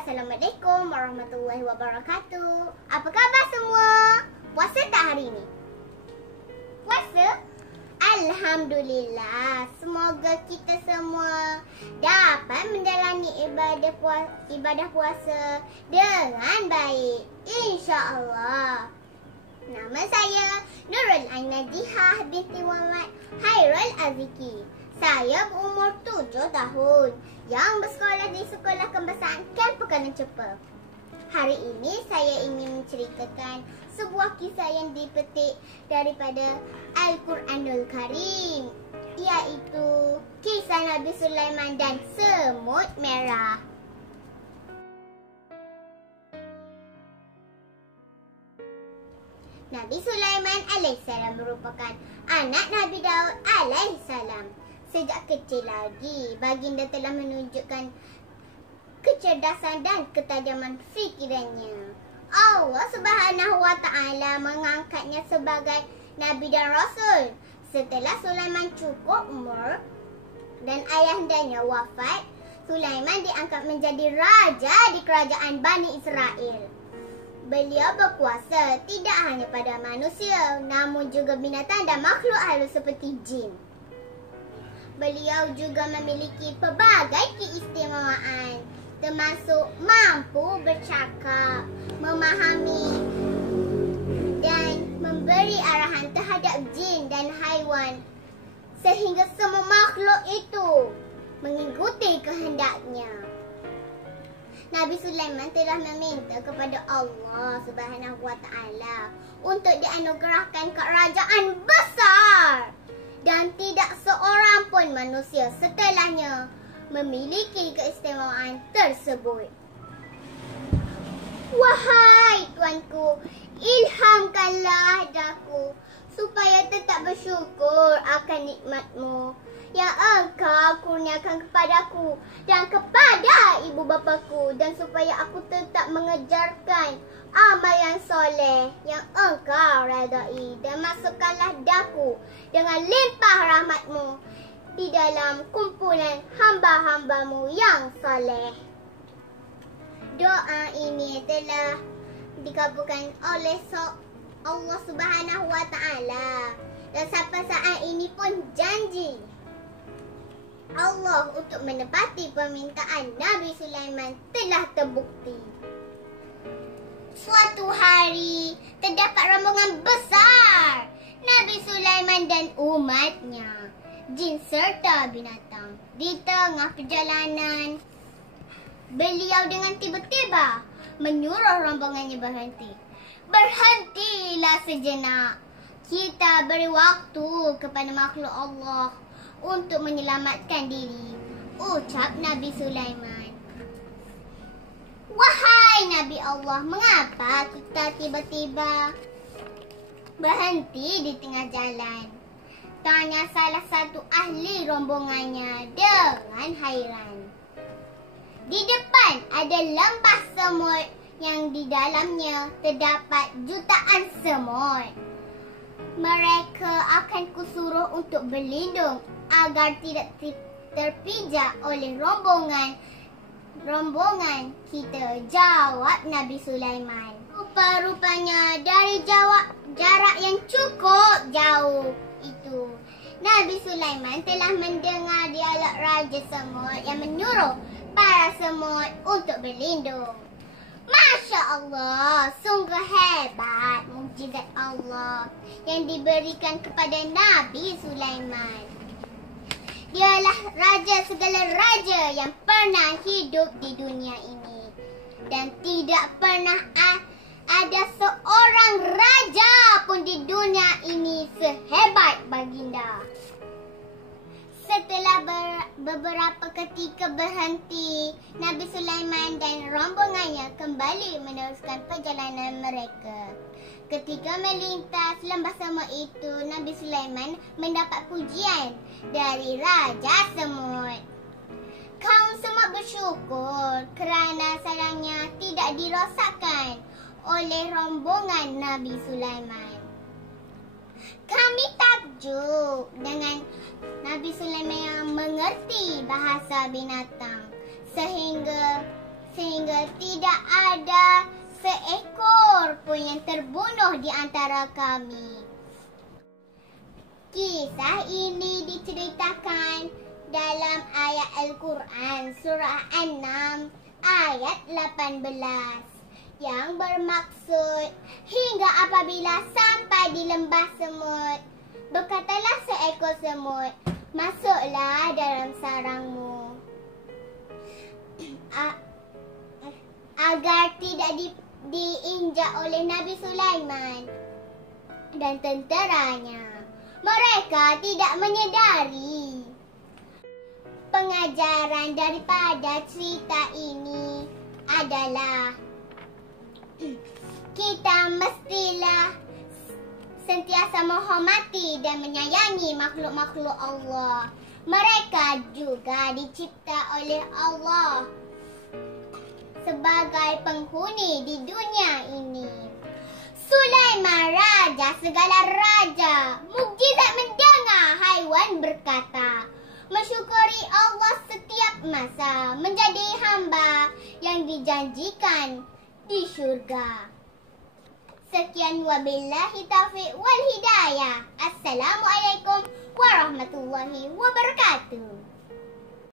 Assalamualaikum warahmatullahi wabarakatuh. Apa khabar semua? Puasa tak hari ni? Puasa? Alhamdulillah. Semoga kita semua dapat menjalani ibadah puasa dengan baik, insya-Allah. Nama saya Nurul Ainazihah binti Muhammad Hairul Aziki. Saya berumur 7 tahun yang bersekolah di Sekolah Kembasaan Kem Pekanan Cepa. Hari ini saya ingin menceritakan sebuah kisah yang dipetik daripada Al-Quranul Karim, iaitu kisah Nabi Sulaiman dan semut merah. Nabi Sulaiman alaihissalam merupakan anak Nabi Daud alaihissalam. Sejak kecil lagi, baginda telah menunjukkan kecerdasan dan ketajaman fikirannya. Allah Subhanahu wa Ta'ala mengangkatnya sebagai Nabi dan Rasul. Setelah Sulaiman cukup umur dan ayahandanya wafat, Sulaiman diangkat menjadi raja di kerajaan Bani Israel. Beliau berkuasa tidak hanya pada manusia, namun juga binatang dan makhluk halus seperti jin. Beliau juga memiliki pelbagai keistimewaan, termasuk mampu bercakap, memahami dan memberi arahan terhadap jin dan haiwan, sehingga semua makhluk itu mengikuti kehendaknya. Nabi Sulaiman telah meminta kepada Allah Subhanahu wa Ta'ala untuk dianugerahkan kerajaan besar, dan tidak seorang pun manusia setelahnya memiliki keistimewaan tersebut. Wahai Tuanku, ilhamkanlah daku supaya tetap bersyukur akan nikmat-Mu yang Engkau kurniakan kepadaku dan kepada ibu bapaku, dan supaya aku tetap mengejarkan amal yang soleh yang Engkau redai, dan masukkanlah daku dengan limpah rahmat-Mu di dalam kumpulan hamba-hamba-Mu yang soleh. Doa ini telah dikabulkan oleh Allah Subhanahu wa Ta'ala, dan sampai saat ini pun janji Allah untuk menepati permintaan Nabi Sulaiman telah terbukti. Suatu hari terdapat rombongan besar Nabi Sulaiman dan umatnya, jin serta binatang. Di tengah perjalanan, beliau dengan tiba-tiba menyuruh rombongannya berhenti. Berhentilah sejenak. Kita beri waktu kepada makhluk Allah untuk menyelamatkan diri, ucap Nabi Sulaiman. Wahai Nabi Allah, mengapa kita tiba-tiba berhenti di tengah jalan? Tanya salah satu ahli rombongannya dengan hairan. Di depan ada lembah semut yang di dalamnya terdapat jutaan semut. Mereka akan kusuruh untuk berlindung agar tidak terpijak oleh rombongan kita, jawab Nabi Sulaiman. Rupa-rupanya dari jarak yang cukup jauh itu, Nabi Sulaiman telah mendengar dialog Raja Semut yang menyuruh para semut untuk berlindung. Masya Allah, sungguh hebat mukjizat Allah yang diberikan kepada Nabi Sulaiman. Dialah raja segala raja yang pernah hidup di dunia ini, dan tidak pernah ada seorang raja pun di dunia ini sehebat baginda. Setelah beberapa ketika berhenti, Nabi Sulaiman dan rombongannya kembali meneruskan perjalanan mereka. Ketika melintas lembah semut itu, Nabi Sulaiman mendapat pujian dari Raja Semut. Kaum semut bersyukur kerana sarangnya tidak dirosakkan oleh rombongan Nabi Sulaiman. Kami takjub dengan Nabi Sulaiman yang mengerti bahasa binatang, sehingga sehingga tidak ada seekor pun yang terbunuh di antara kami. Kisah ini diceritakan dalam ayat Al-Quran surah An-Nam ayat 18 yang bermaksud, hingga apabila sampai di lembah semut, berkatalah seekor semut, masuklah dalam sarangmu, agar tidak diinjak oleh Nabi Sulaiman dan tenteranya. Mereka tidak menyedari. Pengajaran daripada cerita ini adalah kita mestilah sentiasa menghormati dan menyayangi makhluk-makhluk Allah. Mereka juga dicipta oleh Allah sebagai penghuni di dunia ini. Sulaiman, raja segala raja, mukjizat mendengar haiwan berkata, mensyukuri Allah setiap masa, menjadi hamba yang dijanjikan di syurga. Sekian, wabillahi taufiq wal hidayah. Assalamualaikum warahmatullahi wabarakatuh.